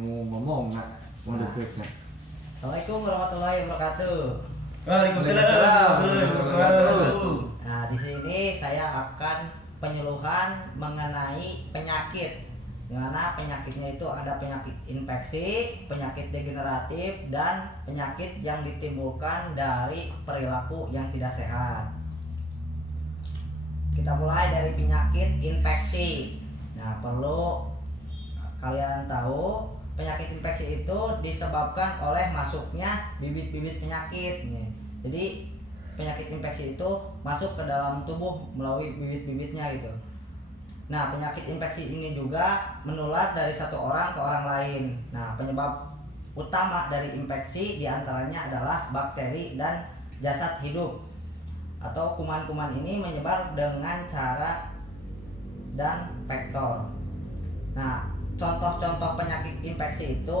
mau ngomong nggak mau deket. Assalamualaikum warahmatullahi wabarakatuh. Waalaikumsalam warahmatullahi wabarakatuh. Nah, di sini saya akan penyuluhan mengenai penyakit. Di mana penyakitnya itu ada penyakit infeksi, penyakit degeneratif, dan penyakit yang ditimbulkan dari perilaku yang tidak sehat. Kita mulai dari penyakit infeksi. Nah, perlu kalian tahu penyakit infeksi itu disebabkan oleh masuknya bibit-bibit penyakit. Jadi penyakit infeksi itu masuk ke dalam tubuh melalui bibit-bibitnya gitu. Nah, penyakit infeksi ini juga menular dari satu orang ke orang lain. Nah, penyebab utama dari infeksi diantaranya adalah bakteri dan jasad hidup atau kuman-kuman ini menyebar dengan cara dan vektor. Nah, contoh-contoh penyakit infeksi itu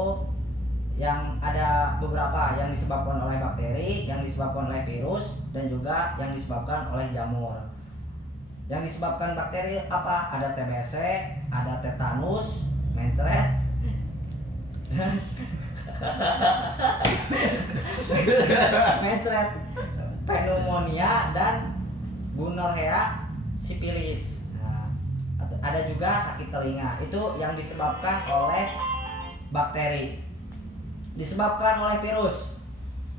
yang ada beberapa yang disebabkan oleh bakteri, yang disebabkan oleh virus, dan juga yang disebabkan oleh jamur. Yang disebabkan bakteri apa? Ada TBC, ada tetanus, mencret, mencret, pneumonia, dan gonorrea, sipilis. Nah, ada juga sakit telinga. Itu yang disebabkan oleh bakteri. Disebabkan oleh virus.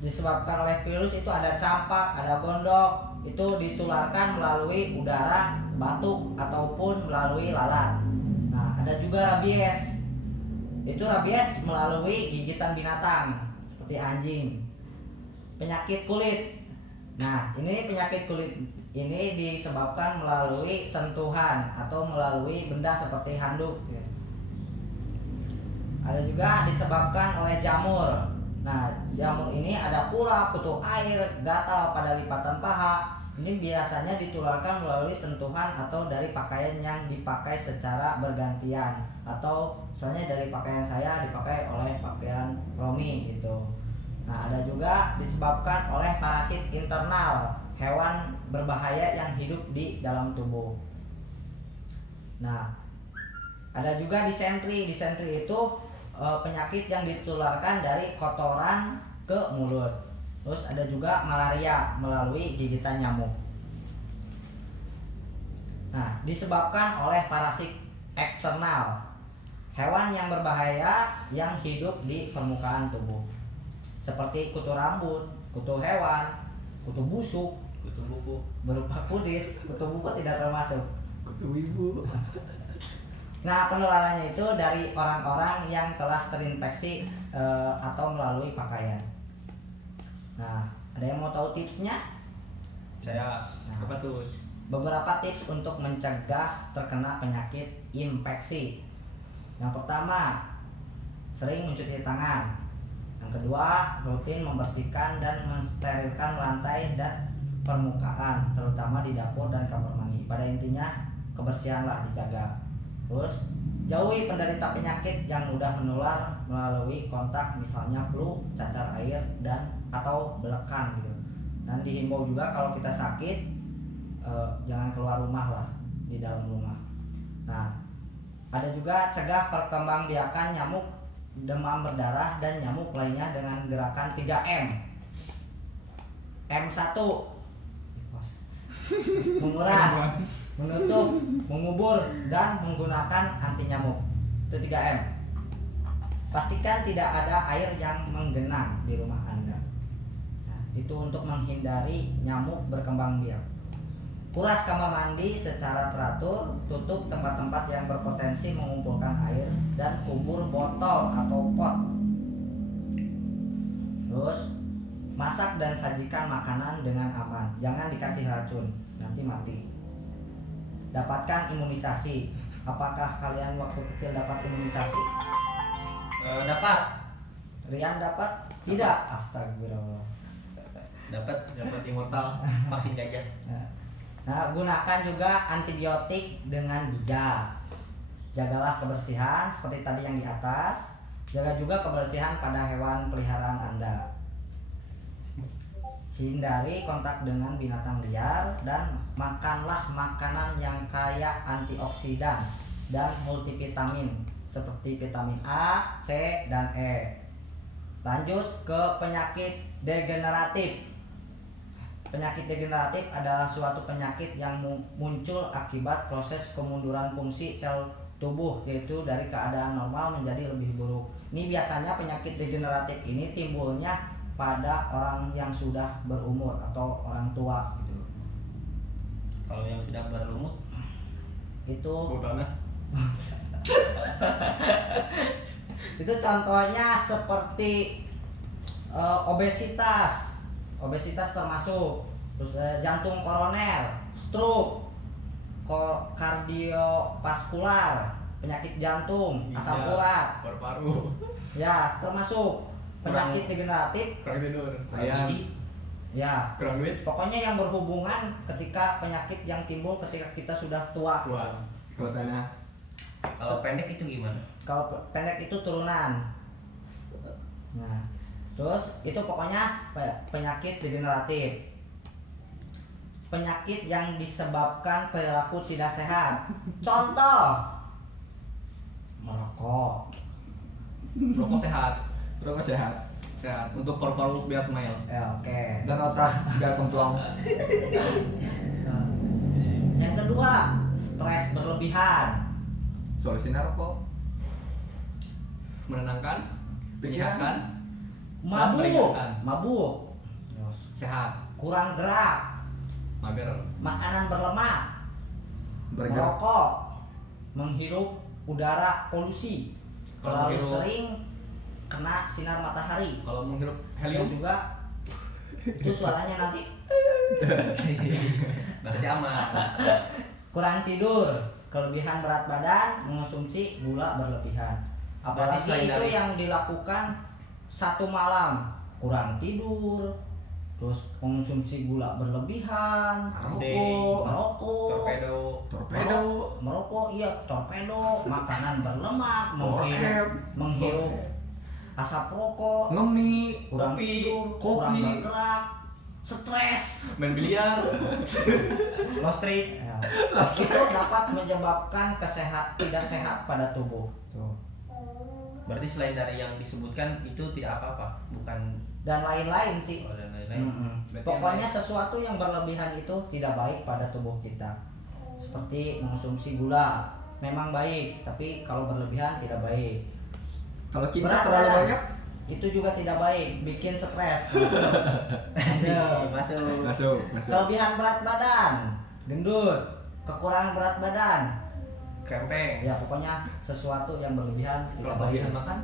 Disebabkan oleh virus itu ada campak, ada gondok. Itu ditularkan melalui udara, batuk, ataupun melalui lalat. Nah, ada juga rabies. Itu rabies melalui gigitan binatang seperti anjing. Penyakit kulit. Nah, ini penyakit kulit ini disebabkan melalui sentuhan atau melalui benda seperti handuk. Ada juga disebabkan oleh jamur. Nah, jamur ini ada kurap, kutu air, gatal pada lipatan paha. Ini biasanya ditularkan melalui sentuhan atau dari pakaian yang dipakai secara bergantian, atau misalnya dari pakaian saya dipakai oleh pakaian Romi gitu. Nah, ada juga disebabkan oleh parasit internal, hewan berbahaya yang hidup di dalam tubuh. Nah, ada juga disentri. Disentri itu penyakit yang ditularkan dari kotoran ke mulut. Terus ada juga malaria melalui gigitan nyamuk. Nah, disebabkan oleh parasit eksternal, hewan yang berbahaya yang hidup di permukaan tubuh, seperti kutu rambut, kutu hewan, kutu busuk, Kutu buku. berupa kudis. Kutu buku tidak termasuk. Kutu ibu. Nah, penularannya itu dari orang-orang yang telah terinfeksi atau melalui pakaian. Nah, ada yang mau tahu tipsnya? Saya Apa tuh? Beberapa tips untuk mencegah terkena penyakit infeksi. Yang pertama, sering mencuci tangan. Yang kedua, rutin membersihkan dan mensterilkan lantai dan permukaan, terutama di dapur dan kamar mandi. Pada intinya, kebersihanlah dijaga. Terus, jauhi penderita penyakit yang mudah menular melalui kontak, misalnya flu, cacar air, dan atau belekan gitu. Dan dihimbau juga kalau kita sakit jangan keluar rumah lah, di dalam rumah. Nah, ada juga cegah perkembangbiakan nyamuk demam berdarah dan nyamuk lainnya dengan gerakan 3M. M1 menguras, menutup, mengubur, dan menggunakan anti nyamuk. Itu 3M. Pastikan tidak ada air yang menggenang di rumah Anda. Nah, itu untuk menghindari nyamuk berkembang biak. Kuras kamar mandi secara teratur, tutup tempat-tempat yang berpotensi mengumpulkan air, dan kubur botol atau pot. Terus, masak dan sajikan makanan dengan aman. Jangan dikasih racun, nanti mati. Dapatkan imunisasi. Apakah kalian waktu kecil dapat imunisasi? dapat. Rian dapat? Tidak. Astagfirullah. Dapat immortal vaksin gajah. Nah, gunakan juga antibiotik dengan bijak. Jagalah kebersihan seperti tadi yang di atas. Jaga juga kebersihan pada hewan peliharaan Anda. Hindari kontak dengan binatang liar dan makanlah makanan yang kaya antioksidan dan multivitamin seperti vitamin A, C, dan E. Lanjut ke penyakit degeneratif. Penyakit degeneratif adalah suatu penyakit yang muncul akibat proses kemunduran fungsi sel tubuh, yaitu dari keadaan normal menjadi lebih buruk. Ini biasanya penyakit degeneratif ini timbulnya pada orang yang sudah berumur atau orang tua gitu. Kalau yang sudah berumur Itu Bukannya. itu contohnya seperti obesitas termasuk, terus jantung koroner, stroke, kardiovaskular, penyakit jantung, asam urat, Paru-paru. ya termasuk penyakit degeneratif. Kurang tidur. ayam Ya, Kurang duit. pokoknya yang berhubungan ketika penyakit yang timbul ketika kita sudah tua. Kalau tanah. kalau pendek itu gimana? Kalau pendek itu turunan. Nah, terus itu pokoknya penyakit degeneratif. Penyakit yang disebabkan perilaku tidak sehat. Contoh, merokok. Rokok sehat, Rokok sehat. sehat untuk paru-paru biar smile. Oke. Dan otak biar kemplong. Nah, yang kedua, stres berlebihan. Solusinya rokok. Menenangkan, Pikiran. menyehatkan, Mabuk, meringankan. mabuk. sehat, Kurang gerak, mager, makanan berlemak, Bergerak. merokok, menghirup udara polusi, Kalau terlalu menghirup- sering kena sinar matahari. kalau menghirup Dan helium juga itu suaranya nanti Berarti aman. kurang tidur, kelebihan berat badan, mengonsumsi gula berlebihan. Berarti Apalagi selain itu dari- yang dilakukan satu malam, kurang tidur, terus mengonsumsi gula berlebihan, merokok, torpedo merokok, iya, torpedo, makanan berlemak, menghirup asap rokok, Ngemi. kurang kopi, tidur, kurang kopi. bergerak, stres. main biliar, low street. Ya, itu dapat menyebabkan tidak sehat pada tubuh. Berarti selain dari yang disebutkan itu tidak apa-apa, bukan Dan lain-lain sih. dan lain-lain. Mm-mm. Berarti Pokoknya yang sesuatu yang berlebihan itu tidak baik pada tubuh kita. Seperti mengonsumsi gula, memang baik, tapi kalau berlebihan tidak baik. Kalau cinta Berat terlalu badan. banyak, Itu juga tidak baik, bikin stres. Masuk. masuk. Kelebihan berat badan, gendut, kekurangan berat badan. Krempeng. Ya pokoknya sesuatu yang berlebihan kalau tidak baik. kelebihan makan,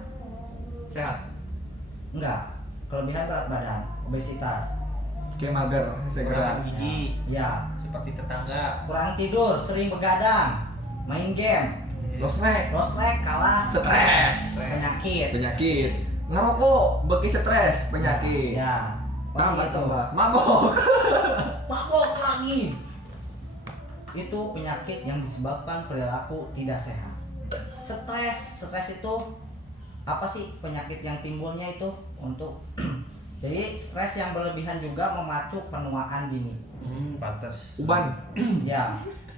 sehat, Enggak, kelebihan berat badan, obesitas. Kayak mager, segera. Kurang gizi Ya, seperti tetangga. kurang tidur, sering begadang, main game, Lost track. prospek kalah, Stres. penyakit. Penyakit. Ngerokok, beki stres, penyakit. Ya, Tambah, itu. tambah. Mabok. Mabok lagi. Itu penyakit yang disebabkan perilaku tidak sehat. Stres itu apa sih penyakit yang timbulnya itu untuk jadi stres yang berlebihan juga memacu penuaan dini. Pantas. Uban. Ya,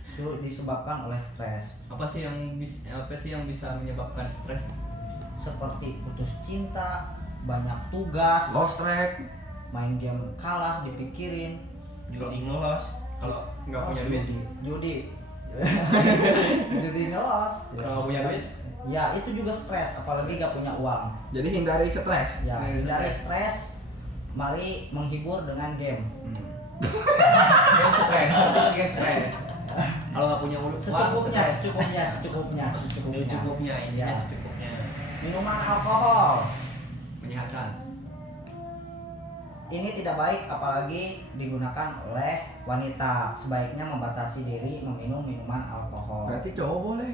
itu disebabkan oleh stres. apa sih yang bisa menyebabkan stres? Seperti putus cinta, banyak tugas, Lost track. main game kalah dipikirin, Judi ngelos. Kalau nggak punya duit, judi judi ngelos. kalau nggak punya duit, Ya itu juga stres, apalagi gak punya uang. Jadi hindari stres. Ya Hindari hindari stres, mari menghibur dengan game. Game stres, tapi bikin stres. Kalau nggak punya uang, Secukupnya, stres. secukupnya. Cukupnya ini Ya. cukupnya. Minuman alkohol menyehatkan. ini tidak baik, apalagi digunakan oleh wanita. Sebaiknya membatasi diri meminum minuman alkohol. Berarti cowok boleh.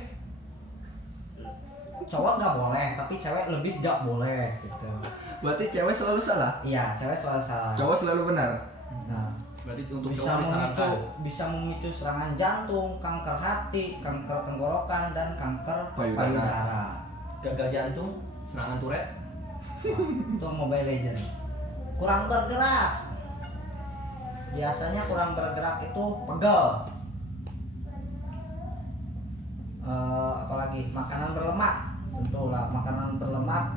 Cowok nggak boleh, tapi cewek lebih nggak boleh gitu. Berarti cewek selalu salah. Iya, cewek selalu salah. Cowok selalu benar. Nah, Berarti untuk bisa cowok memicu disarankan. serangan jantung, kanker hati, kanker tenggorokan, dan kanker Payudara. payudara. Gagal jantung. Serangan Tourette, Itu Mobile Legend. Kurang bergerak. Biasanya kurang bergerak itu pegel. Apalagi makanan berlemak, tentulah makanan berlemak